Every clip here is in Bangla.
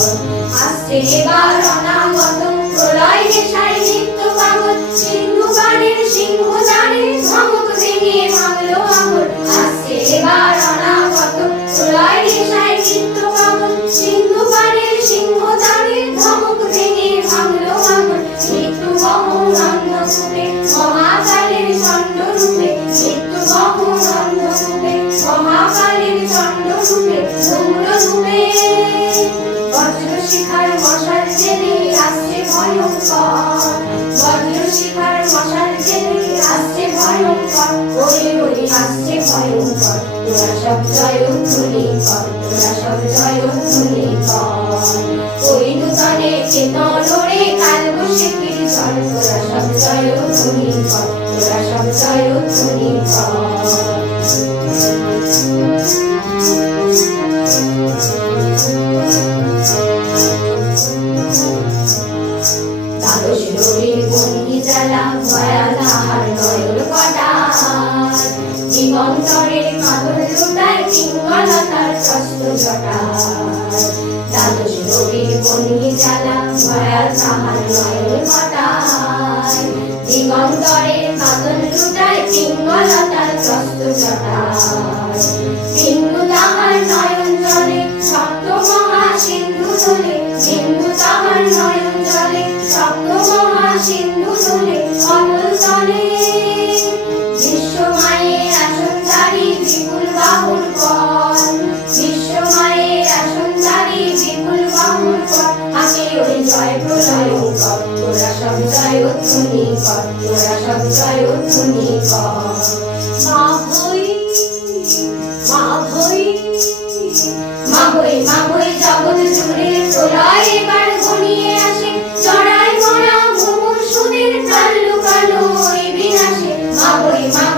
আসছে এবার অনাগত প্রলয় নেশায় নিত্য পাগল সিন্ধু পাড়ের সিংহ জানে ধমক ভেঙে ভাঙলো আঙুল আসছে এবার অনাগত প্রলয় নেশায় নিত্য পাগল সিন্ধু পাড়ের সিংহ জানে ধমক ভেঙে ভাঙলো আঙুল মৃত্যু বহুরঙ্গ রূপে মহাকালের চণ্ড রূপে মৃত্যু বহুরঙ্গ রূপে মহাকালের চণ্ড রূপে ধূম্র রূপে বজ্র শিখার মশাল জেলে আসছে ভয়ঙ্কর বজ্র শিখার মশাল জেলে আসছে ভয়ঙ্কর ওই ওই আসছে ভয়ঙ্কর তোরা সব জয়ধ্বনি কর তোরা সব জয়ধ্বনি কর ওই নূতনে চেতন ওরে কাল বৈশাখীর ঝড় তোরা সব জয়ধ্বনি কর তোরা সব জয়ধ্বনি কর দ্বাদশ রবির বন্দি জ্বালা ভয়া তাহার নয়ন কটায় দিগন্তরের কাঁদন লুটায় পিঙ্গলতার প্রস্ত জটায় দ্বাদশ রবির বন্দি জ্বালা ভয়া তাহার নয়ন কটায় দিগন্তরের কাঁদন লুটায় পিঙ্গলতার প্রস্ত জটায় বিন্দু তাহার নয়ন জলে সপ্ত মহা সিন্ধু জলে বিন্দু তাহার নয়ন জলে সপ্ত মহা সিন্ধু জলে অমল তলে বিশ্ব মায়ের আসনদারি বিপুল বাহুর কর বিশ্ব মায়ের আসনদারি বিপুল বাহুর কর হাতে ওই জয় প্রলয়ঙ্কর তোরা সব জয়ধ্বনি কর তোরা সব জয়ধ্বনি কর মা ভৈ মা ভৈ মা ভৈ মা ভৈ জগৎ জুড়ে প্রলয় এবার ঘনিয়ে আসে চড়াই মরা মুমূর্ষুদের প্রাণ লুকানো ওই বিনাশে মা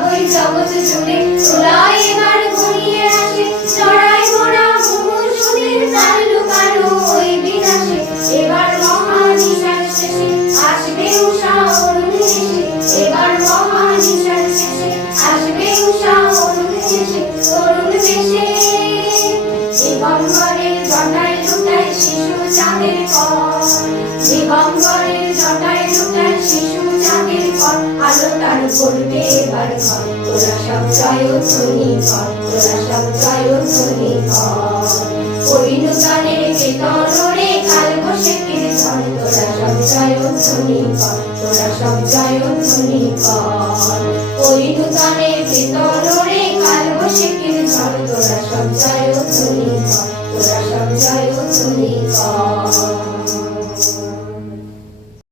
ভৈ জগৎ জুড়ে প্রলয় এবার ঘনিয়ে আসে চড়াই মরা মুমূর্ষুদের প্রাণ লুকানো ওই বিনাশে এবার মহানিশার শেষে আসবে উষা অরুণ হেসে এবার মহানিশার শেষে আসবে উষা অরুণ হেসে তরুণ বেশে দিগম্বরের জটায় লুটায় শিশু চাঁদের কর দিগম্বরের জটায় লুটায় শিশু চাঁদের কর আলোটার করবে এবার ঘর তোরা সব জয়ধ্বনি কর তোরা সব জয়ধ্বনি কর ওই নূতনের চেতন